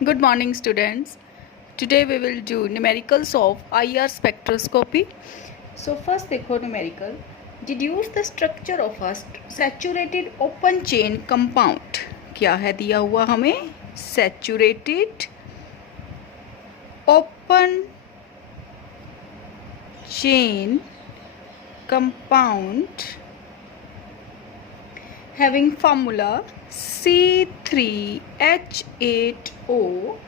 Good morning, students. Today we will do numericals of IR spectroscopy. So first देखो numerical. Deduce the structure of a saturated open chain compound. क्या है दिया हुआ हमें? Saturated open chain compound having formula C3H8O,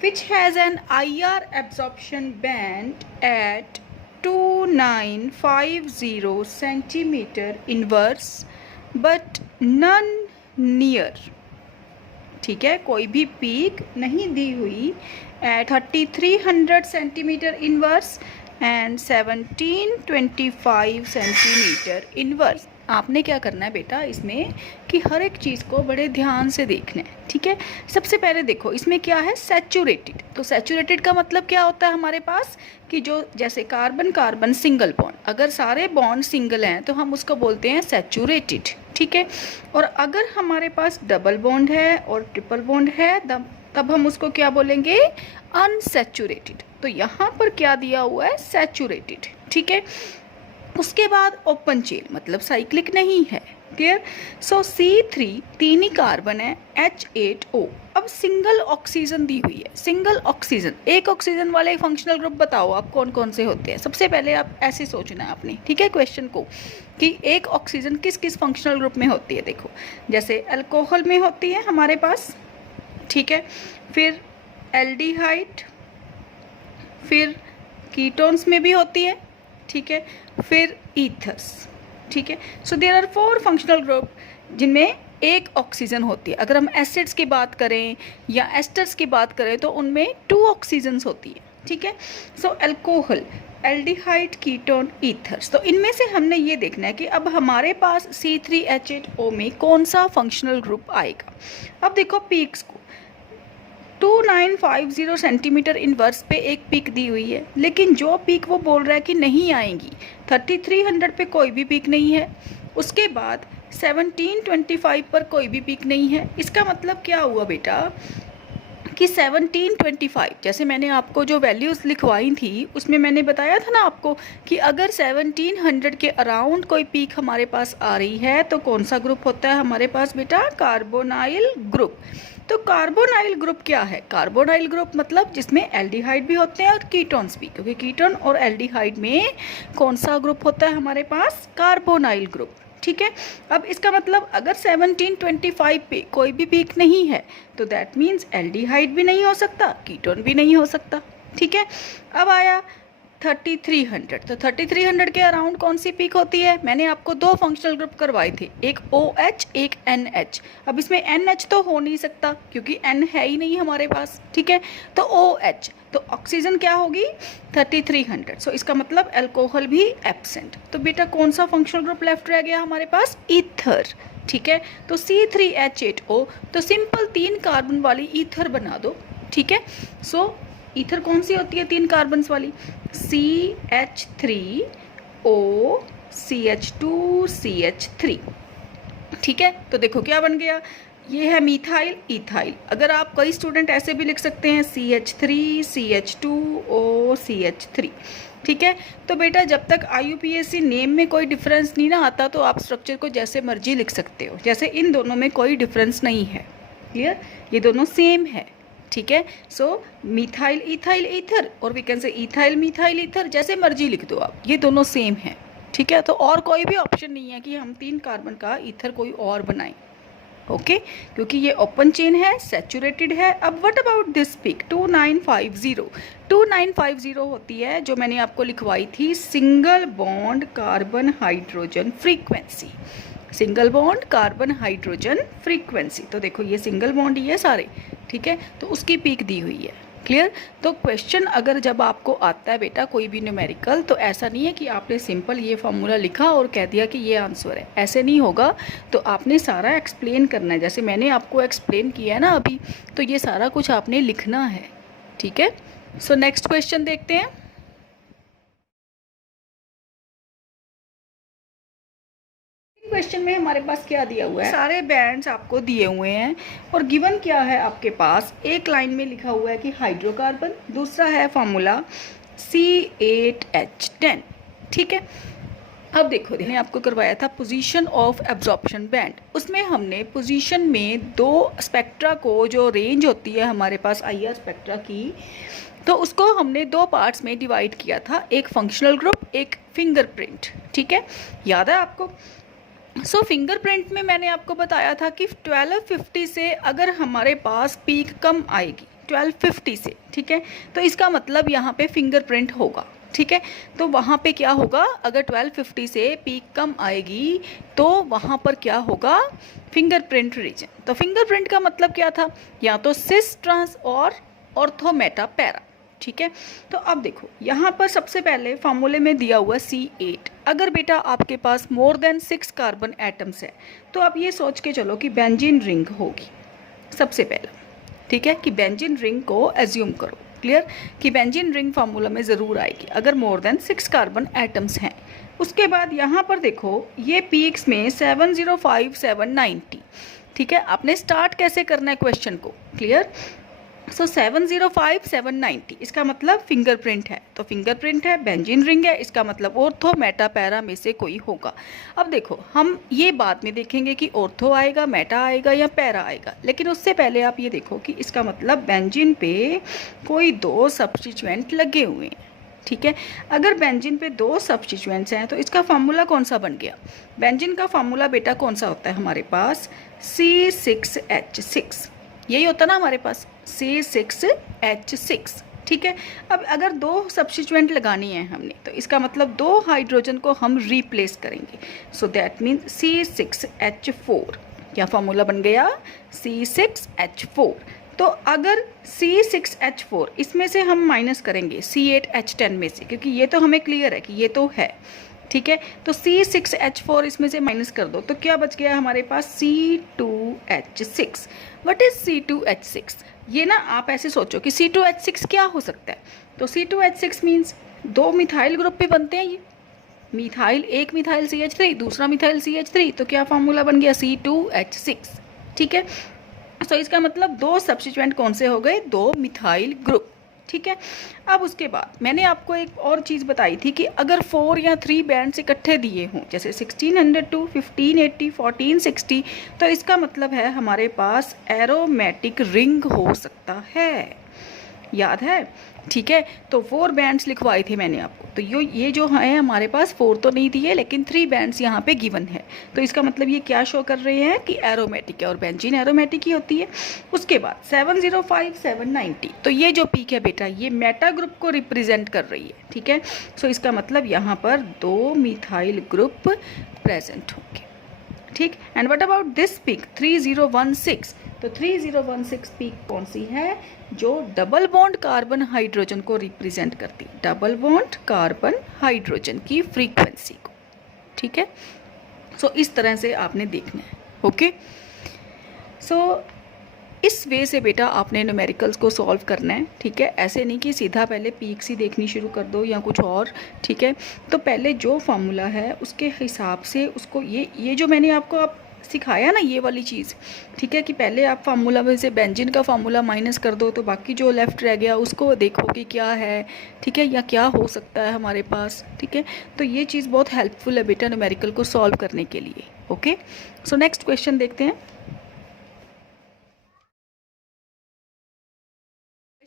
which has an IR absorption band at 2950 centimeter inverse but none near. ठीक है, कोई भी पीक नहीं दी हुई at 3300 centimetre inverse and 1725 centimetre inverse. आपने क्या करना है बेटा इसमें कि हर एक चीज़ को बड़े ध्यान से देखना है. ठीक है, सबसे पहले देखो इसमें क्या है, सैचुरेटेड. तो सैचुरेटेड का मतलब क्या होता है हमारे पास कि जो जैसे कार्बन कार्बन सिंगल बॉन्ड, अगर सारे बॉन्ड सिंगल हैं तो हम उसको बोलते हैं सैचुरेटेड. ठीक है, और अगर हमारे पास डबल बॉन्ड है और ट्रिपल बॉन्ड है तब हम उसको क्या बोलेंगे, अनसैचुरेटेड. तो यहाँ पर क्या दिया हुआ है, सैचुरेटेड. ठीक है, उसके बाद ओपन चेन मतलब साइक्लिक नहीं है. क्लियर. सो C3 तीन ही कार्बन है, H8O. अब सिंगल ऑक्सीजन दी हुई है. सिंगल ऑक्सीजन, एक ऑक्सीजन वाले फंक्शनल ग्रुप बताओ आप कौन कौन से होते हैं. सबसे पहले आप ऐसे सोचना है आपने, ठीक है, क्वेश्चन को कि एक ऑक्सीजन किस किस फंक्शनल ग्रुप में होती है. देखो जैसे अल्कोहल में होती है हमारे पास, ठीक है, फिर एल्डिहाइड, फिर कीटोन्स में भी होती है, ठीक है, फिर ईथर्स. ठीक है, so there are 4 functional group जिनमें एक ऑक्सीजन होती है. अगर हम एसिड्स की बात करें या एस्टर्स की बात करें तो उनमें 2 ऑक्सीजन्स होती है. ठीक है, सो अल्कोहल, एल्डिहाइड, कीटोन, ईथर्स. तो इनमें से हमने ये देखना है कि अब हमारे पास C3H8O में कौन सा फंक्शनल ग्रुप आएगा. अब देखो पीक्स को 2950 सेंटीमीटर इनवर्स पे एक पीक दी हुई है, लेकिन जो पीक वो बोल रहा है कि नहीं आएंगी, 3300 पे कोई भी पीक नहीं है. उसके बाद 1725 पर कोई भी पीक नहीं है. इसका मतलब क्या हुआ बेटा कि 1725, जैसे मैंने आपको जो वैल्यूज़ लिखवाई थी उसमें मैंने बताया था ना आपको कि अगर 1700 के अराउंड कोई पीक हमारे पास आ रही है तो कौन सा ग्रुप होता है हमारे पास बेटा, कार्बोनाइल ग्रुप. तो कार्बोनाइल ग्रुप क्या है, कार्बोनाइल ग्रुप मतलब जिसमें एल्डिहाइड भी होते हैं और कीटोन्स भी, क्योंकि कीटोन और एल्डिहाइड में कौन सा ग्रुप होता है हमारे पास, कार्बोनाइल ग्रुप. ठीक है, अब इसका मतलब अगर 1725 पे कोई भी पीक नहीं है तो दैट मीन्स एल्डिहाइड भी नहीं हो सकता, कीटोन भी नहीं हो सकता. ठीक है, अब आया 3300. तो 3300 के अराउंड कौन सी पीक होती है, मैंने आपको 2 फंक्शनल ग्रुप करवाए थे, एक OH एक NH. अब इसमें NH तो हो नहीं सकता क्योंकि N है ही नहीं हमारे पास. ठीक है, तो OH, तो ऑक्सीजन क्या होगी 3300. सो इसका मतलब अल्कोहल भी एब्सेंट. तो बेटा कौन सा फंक्शनल ग्रुप लेफ्ट रह गया हमारे पास, ईथर. ठीक है, तो C3H8O, तो सिंपल 3 कार्बन वाली ईथर बना दो. ठीक है, सो ईथर कौन सी होती है 3 कार्बन्स वाली, CH3O CH2 CH3. ठीक है, तो देखो क्या बन गया, ये है मीथाइल इथाइल. अगर आप कई स्टूडेंट ऐसे भी लिख सकते हैं CH3 CH2O CH3. ठीक है, तो बेटा जब तक IUPAC नेम में कोई डिफरेंस नहीं ना आता तो आप स्ट्रक्चर को जैसे मर्जी लिख सकते हो. जैसे इन दोनों में कोई डिफरेंस नहीं है. क्लियर, ये दोनों सेम है. ठीक है, सो मिथाइल इथाइल ईथर और we can say ethyl methyl ether, जैसे मर्जी लिख दो आप, ये दोनों सेम है. ठीक है, तो और कोई भी ऑप्शन नहीं है कि हम 3 कार्बन का ईथर कोई और बनाएं. ओके, क्योंकि ये ओपन चेन है, सैचुरेटेड है. अब व्हाट अबाउट दिस पीक 2950 होती है जो मैंने आपको लिखवाई थी, single bond carbon hydrogen frequency. Single bond carbon hydrogen frequency. तो देखो ये सिंगल बॉन्ड ही है सारे. ठीक है, तो उसकी पीक दी हुई है. क्लियर. तो क्वेश्चन अगर जब आपको आता है बेटा कोई भी न्यूमेरिकल, तो ऐसा नहीं है कि आपने सिंपल ये फॉर्मूला लिखा और कह दिया कि ये आंसर है, ऐसे नहीं होगा. तो आपने सारा एक्सप्लेन करना है, जैसे मैंने आपको एक्सप्लेन किया है ना अभी, तो ये सारा कुछ आपने लिखना है. ठीक है, सो नेक्स्ट क्वेश्चन देखते हैं. क्वेश्चन में हमारे पास क्या दिया हुआ है, सारे बैंड्स आपको दिए हुए हैं और गिवन क्या है आपके पास, एक लाइन में लिखा हुआ है कि हाइड्रोकार्बन, दूसरा है फार्मूला C8H10। ठीक है, अब देखो मैंने आपको करवाया था पोजीशन ऑफ एब्जॉर्प्शन बैंड, उसमें हमने पोजीशन में दो स्पेक्ट्रा को, जो रेंज होती है हमारे पास IR स्पेक्ट्रा की, तो उसको हमने दो पार्ट्स में डिवाइड किया था, एक फंक्शनल ग्रुप, एक फिंगरप्रिंट। ठीक है, याद है आपको? सो फिंगरप्रिंट में मैंने आपको बताया था कि 1250 से अगर हमारे पास पीक कम आएगी 1250 से, ठीक है, तो इसका मतलब यहाँ पे फिंगरप्रिंट होगा। ठीक है, तो वहाँ पे क्या होगा, अगर 1250 से पीक कम आएगी तो वहाँ पर क्या होगा, फिंगरप्रिंट रीजन। तो फिंगरप्रिंट का मतलब क्या था, या तो सिस ट्रांस और ऑर्थो मेटा पैरा। ठीक है, तो अब देखो यहाँ पर सबसे पहले फार्मूले में दिया हुआ C8, अगर बेटा आपके पास मोर देन 6 कार्बन एटम्स है तो आप ये सोच के चलो कि बेंजीन रिंग होगी सबसे पहला। ठीक है, कि बेंजीन रिंग को एज्यूम करो, क्लियर, कि बेंजीन रिंग फार्मूला में ज़रूर आएगी अगर मोर देन 6 कार्बन एटम्स हैं। उसके बाद यहाँ पर देखो ये पीक्स में 705 790। ठीक है, आपने स्टार्ट कैसे करना है क्वेश्चन को, क्लियर। सो 705 790 इसका मतलब फिंगरप्रिंट है, तो फिंगरप्रिंट है, बेंजीन रिंग है, इसका मतलब ऑर्थो मेटा पैरा में से कोई होगा। अब देखो हम ये बाद में देखेंगे कि ऑर्थो आएगा, मेटा आएगा या पैरा आएगा, लेकिन उससे पहले आप ये देखो कि इसका मतलब बेंजीन पे कोई दो सब्स्टिट्यूएंट लगे हुए हैं। ठीक है, अगर बेंजीन पे दो सब्स्टिट्यूएंट्स हैं तो इसका फार्मूला कौन सा बन गया, बेंजीन का फार्मूला बेटा कौन सा होता है हमारे पास, C6H6, यही होता ना हमारे पास, C6H6। ठीक है, अब अगर दो सब्स्टिट्यूएंट लगानी है हमने तो इसका मतलब दो हाइड्रोजन को हम रिप्लेस करेंगे, सो दैट मीन्स C6H4, क्या फार्मूला बन गया, C6H4। तो अगर C6H4 इसमें से हम माइनस करेंगे C8H10 में से, क्योंकि ये तो हमें क्लियर है कि ये तो है। ठीक है, तो C6H4 इसमें से माइनस कर दो तो क्या बच गया हमारे पास, C2H6। व्हाट इज C2H6, ये ना आप ऐसे सोचो कि C2H6 क्या हो सकता है, तो C2H6 मीन्स दो मिथाइल ग्रुप पे बनते हैं ये मिथाइल, एक मिथाइल CH3 दूसरा मिथाइल CH3, तो क्या फार्मूला बन गया, C2H6। ठीक है, तो इसका मतलब दो सब्स्टिट्यूएंट कौन से हो गए, दो मिथाइल ग्रुप। ठीक है, अब उसके बाद मैंने आपको एक और चीज़ बताई थी कि अगर 4 या 3 बैंड्स इकट्ठे दिए हों, जैसे 1602, 1580, 1460, तो इसका मतलब है हमारे पास एरोमेटिक रिंग हो सकता है, याद है। ठीक है, तो 4 बैंड्स लिखवाए थे मैंने आपको, तो ये जो है हमारे पास 4 तो नहीं दिए लेकिन 3 बैंड्स यहाँ पे गिवन है, तो इसका मतलब ये क्या शो कर रहे हैं कि एरोमेटिक है और बेंजीन एरोमेटिक ही होती है। उसके बाद 705 790, तो ये जो पीक है बेटा ये मेटा ग्रुप को रिप्रेजेंट कर रही है। ठीक है, सो इसका मतलब यहाँ पर दो मिथाइल ग्रुप प्रेजेंट होंगे। ठीक, and what about this peak 3016, तो 3016 पीक कौन सी है, जो डबल बॉन्ड कार्बन हाइड्रोजन को रिप्रेजेंट करती है, डबल बॉन्ड कार्बन हाइड्रोजन की फ्रीक्वेंसी को। ठीक है, सो इस तरह से आपने देखना है। ओके, सो इस वे से बेटा आपने न्यूमेरिकल्स को सॉल्व करना है। ठीक है, ऐसे नहीं कि सीधा पहले पीक्स ही देखनी शुरू कर दो या कुछ और। ठीक है, तो पहले जो फार्मूला है उसके हिसाब से उसको ये जो मैंने आपको सिखाया ना ये वाली चीज़, ठीक है, कि पहले आप फार्मूला में से बेंजीन का फार्मूला माइनस कर दो तो बाकी जो लेफ्ट रह गया उसको देखो कि क्या है। ठीक है, या क्या हो सकता है हमारे पास। ठीक है, तो ये चीज़ बहुत हेल्पफुल है बेटा न्यूमेरिकल को सॉल्व करने के लिए। ओके, सो नेक्स्ट क्वेश्चन देखते हैं।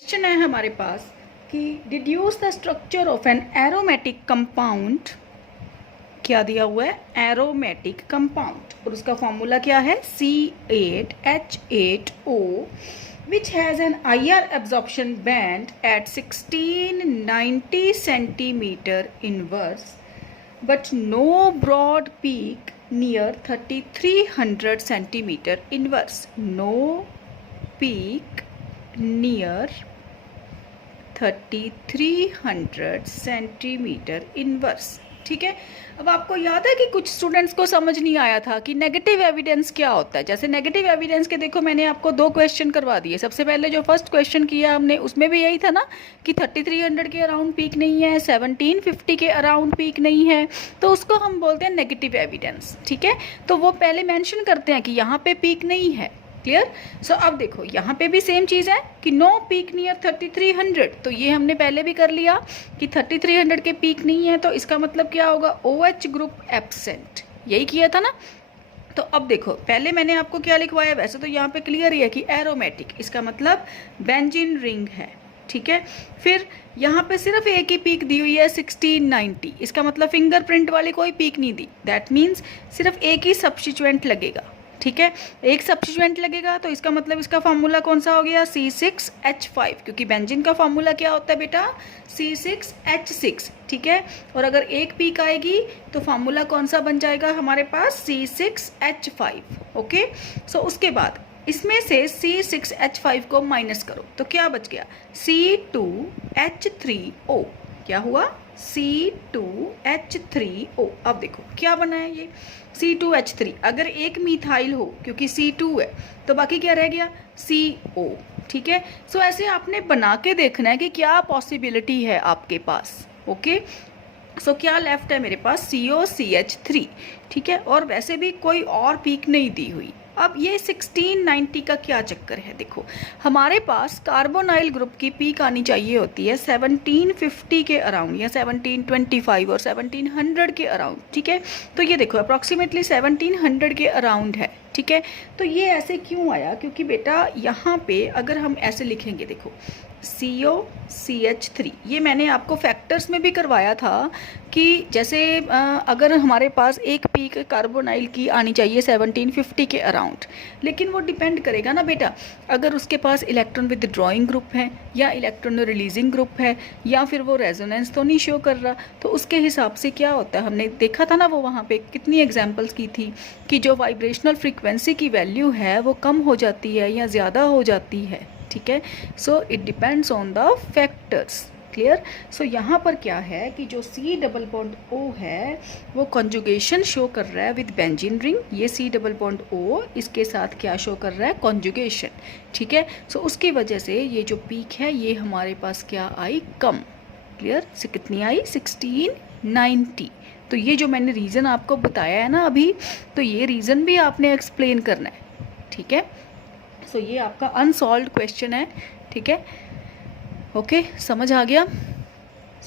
क्वेश्चन है हमारे पास कि deduce the structure of an aromatic compound, क्या दिया हुआ है, एरोमेटिक कंपाउंड, और उसका फॉर्मूला क्या है, C8H8O, which has an IR absorption band at 1690 centimeter inverse but no broad peak near 3300 centimeter inverse, no peak near 3300 centimeter inverse। ठीक है। अब आपको याद है कि कुछ स्टूडेंट्स को समझ नहीं आया था कि नेगेटिव एविडेंस क्या होता है। जैसे नेगेटिव एविडेंस के देखो मैंने आपको 2 क्वेश्चन करवा दिए। सबसे पहले जो फर्स्ट क्वेश्चन किया हमने उसमें भी यही था ना कि 3300 के अराउंड पीक नहीं है, 1750 के अराउंड पीक नहीं है, तो उसको हम बोलते हैं नेगेटिव एविडेंस। ठीक है, तो वो पहले मेंशन करते हैं कि यहाँ पे पीक नहीं है। क्लियर। सो अब देखो यहाँ पे भी सेम चीज़ है कि नो पीक नियर 3300, तो ये हमने पहले भी कर लिया कि 3300 के पीक नहीं है, तो इसका मतलब क्या होगा, OH ग्रुप एब्सेंट, यही किया था ना। तो अब देखो पहले मैंने आपको क्या लिखवाया, वैसे तो यहाँ पे क्लियर ही है कि एरोमेटिक, इसका मतलब बेंजीन रिंग है। ठीक है, फिर यहाँ पे सिर्फ एक ही पीक दी हुई है 1690, इसका मतलब फिंगरप्रिंट वाली कोई पीक नहीं दी। दैट मीन्स सिर्फ एक ही सब्स्टिट्यूएंट लगेगा। ठीक है, एक सब्स्टिट्यूएंट लगेगा, तो इसका मतलब इसका फार्मूला कौन सा हो गया, C6H5, क्योंकि बेंजीन का फार्मूला क्या होता है बेटा, C6H6। ठीक है, और अगर एक पीक आएगी तो फार्मूला कौन सा बन जाएगा हमारे पास, C6H5। ओके, सो उसके बाद इसमें से C6H5 को माइनस करो तो क्या बच गया, C2H3O। क्या हुआ, C2H3O। अब देखो क्या बना है ये C2H3, अगर एक मिथाइल हो क्योंकि C2 है तो बाकी क्या रह गया, CO। ठीक है, सो ऐसे आपने बना के देखना है कि क्या पॉसिबिलिटी है आपके पास। ओके, सो क्या लेफ्ट है मेरे पास, COCH3। ठीक है, और वैसे भी कोई और पीक नहीं दी हुई। अब ये 1690 का क्या चक्कर है, देखो हमारे पास कार्बोनाइल ग्रुप की पीक आनी चाहिए होती है 1750 के अराउंड या 1725 और 1700 के अराउंड। ठीक है, तो ये देखो अप्रॉक्सीमेटली 1700 के अराउंड है। ठीक है, तो ये ऐसे क्यों आया, क्योंकि बेटा यहाँ पे अगर हम ऐसे लिखेंगे, देखो COCH3, ये मैंने आपको फैक्टर्स में भी करवाया था कि जैसे अगर हमारे पास एक पीक कार्बोनाइल की आनी चाहिए 1750 के अराउंड, लेकिन वो डिपेंड करेगा ना बेटा, अगर उसके पास इलेक्ट्रॉन विदड्रॉइंग ग्रुप है या इलेक्ट्रॉन रिलीजिंग ग्रुप है या फिर वो रेजोनेंस तो नहीं शो कर रहा, तो उसके हिसाब से क्या होता है, हमने देखा था ना वो वहाँ पे कितनी एग्जाम्पल्स की थी कि जो वाइब्रेशनल फ्रीक्वेंसी की वैल्यू है वो कम हो जाती है या ज़्यादा हो जाती है। ठीक है, so it depends on the factors. Clear. So यहाँ पर क्या है कि जो C डबल बॉन्ड O है वो कॉन्जुगेशन शो कर रहा है विद बेंजीन रिंग, ये C डबल बॉन्ड O इसके साथ क्या शो कर रहा है, कॉन्जुगेशन। ठीक है, सो उसकी वजह से ये जो पीक है ये हमारे पास क्या आई, कम। क्लियर, से कितनी आई, 1690। तो ये जो मैंने रीज़न आपको बताया है ना अभी, तो ये रीज़न भी आपने एक्सप्लेन करना है। ठीक है, सो ये आपका अनसॉल्व्ड क्वेश्चन है। ठीक है, ओके, समझ आ गया।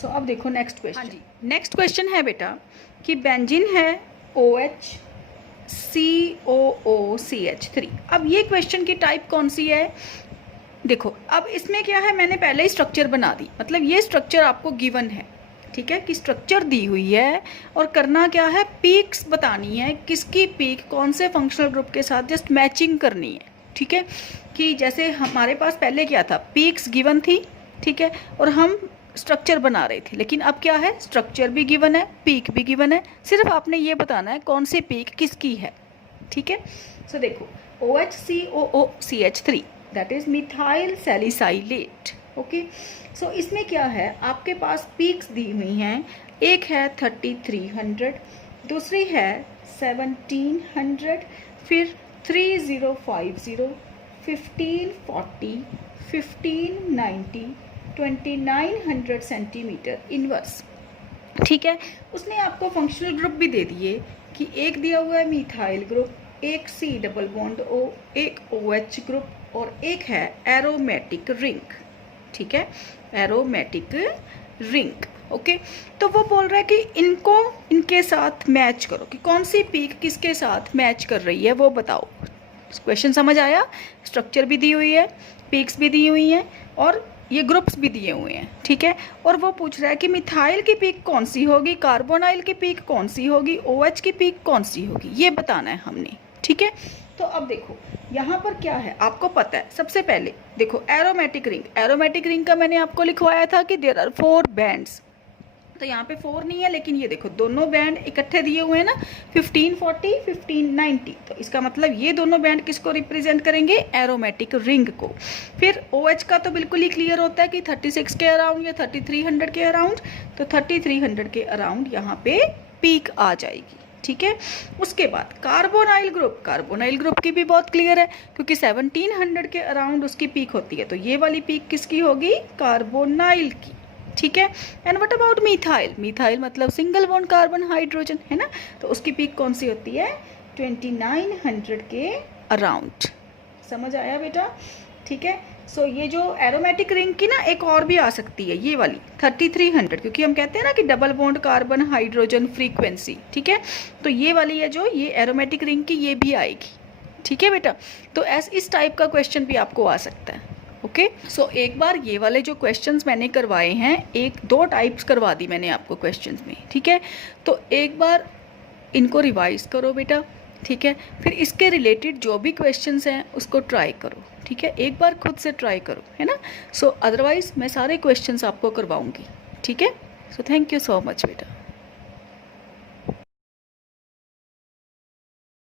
सो अब देखो नेक्स्ट क्वेश्चन। हाँ जी, नेक्स्ट क्वेश्चन है बेटा कि बेंजीन है OH COOCH3। अब ये क्वेश्चन की टाइप कौन सी है, देखो अब इसमें क्या है, मैंने पहले ही स्ट्रक्चर बना दी, मतलब ये स्ट्रक्चर आपको गिवन है। ठीक है, कि स्ट्रक्चर दी हुई है और करना क्या है, पीक्स बतानी है, किसकी पीक कौन से फंक्शनल ग्रुप के साथ जस्ट मैचिंग करनी है। ठीक है, कि जैसे हमारे पास पहले क्या था, पीक्स गिवन थी। ठीक है, और हम स्ट्रक्चर बना रहे थे, लेकिन अब क्या है, स्ट्रक्चर भी गिवन है, पीक भी गिवन है, सिर्फ आपने ये बताना है कौन सी पीक किसकी है। ठीक है, सो देखो OHCOOCH3 that is methyl salicylate. Okay, so इसमें क्या है, आपके पास पीक्स दी हुई हैं, एक है 3300, दूसरी है 1700, फिर 3050, 1540, 1590, 2900 सेंटीमीटर इनवर्स। ठीक है, उसने आपको फंक्शनल ग्रुप भी दे दिए कि एक दिया हुआ है मिथाइल ग्रुप, एक C डबल बॉन्ड O, एक OH ग्रुप और एक है एरोमेटिक रिंग। ठीक है, एरोमेटिक रिंग। ओके, तो वो बोल रहा है कि इनको इनके साथ मैच करो, कि कौन सी पीक किसके साथ मैच कर रही है वो बताओ। क्वेश्चन समझ आया, स्ट्रक्चर भी दी हुई है, पीक्स भी दी हुई हैं और ये ग्रुप्स भी दिए हुए हैं। ठीक है, और वो पूछ रहा है कि मिथाइल की पीक कौन सी होगी, कार्बोनाइल की पीक कौन सी होगी, OH की पीक कौन सी होगी, ये बताना है हमने। ठीक है, तो अब देखो यहाँ पर क्या है, आपको पता है, सबसे पहले देखो एरोमेटिक रिंग। एरोमेटिक रिंग का मैंने आपको लिखवाया था कि देयर आर 4 बैंड्स, तो यहाँ पे 4 नहीं है, लेकिन ये देखो दोनों बैंड इकट्ठे दिए हुए हैं ना, 1540, 1590। तो इसका मतलब ये दोनों बैंड किसको रिप्रेजेंट करेंगे? एरोमेटिक रिंग को। फिर OH का तो बिल्कुल ही क्लियर होता है कि 36 के अराउंड या 3300 के अराउंड, तो 3300 के अराउंड यहाँ पे पीक आ जाएगी। ठीक है, उसके बाद कार्बोनाइल ग्रुप की भी बहुत क्लियर है, क्योंकि 1700 के अराउंड उसकी पीक होती है, तो ये वाली पीक किसकी होगी? कार्बोनाइल की। ठीक है, एंड व्हाट अबाउट मिथाइल मतलब सिंगल बॉन्ड कार्बन हाइड्रोजन, है ना, तो उसकी पीक कौन सी होती है? 2900 के अराउंड। समझ आया बेटा? ठीक है, सो ये जो एरोमेटिक रिंग की ना एक और भी आ सकती है, ये वाली 3300, क्योंकि हम कहते हैं ना कि double bond carbon hydrogen frequency. ठीक है, तो ये वाली है जो ये एरोमेटिक रिंग की, ये भी आएगी। ठीक है बेटा, तो इस टाइप का क्वेश्चन भी आपको आ सकता है। ओके, सो एक बार ये वाले जो क्वेश्चंस मैंने करवाए हैं, 1-2 टाइप्स करवा दी मैंने आपको क्वेश्चंस में। ठीक है, तो एक बार इनको रिवाइज करो बेटा। ठीक है, फिर इसके रिलेटेड जो भी क्वेश्चंस हैं उसको ट्राई करो। ठीक है, एक बार खुद से ट्राई करो, है ना। सो अदरवाइज मैं सारे क्वेश्चंस आपको करवाऊंगी। ठीक है, so thank you so much बेटा।